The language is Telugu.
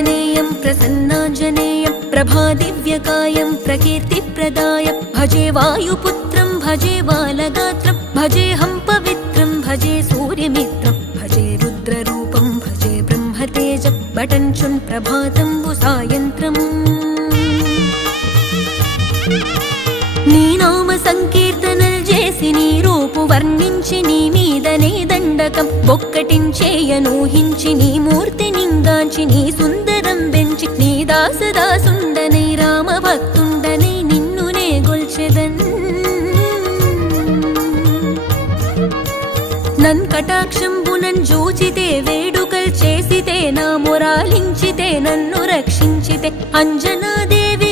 प्रसन्नाञ्जनेयं प्रसन्नाञ्जनेयं प्रभादिव्यकायं प्रकीर्तिप्रदायं भजे वायुपुत्रं भजे बालगात्रं भजेऽहं पवित्रं भजे सूर्यमित्रं भजे रुद्ररूपं भजे ब्रह्मतेजं बटञ्चुन् प्रभातं सायन्त्रम् నీ నామ సంకీర్తనలు చేసి నీ రూపు వర్ణించి నీ మీదనే దండకం ఒక్కటించేయనూహించి నీ మూర్తి నింగాంచి నీ సుందరం పెంచి నీ దాసదాసుండనై రామ భక్తుండనై నిన్నునే గొల్చెదన్ నన్ కటాక్షంబునన్ జూచితే వేడుకల్ చేసితే నా మొరాలించితే నన్ను రక్షించితే అంజనాదేవి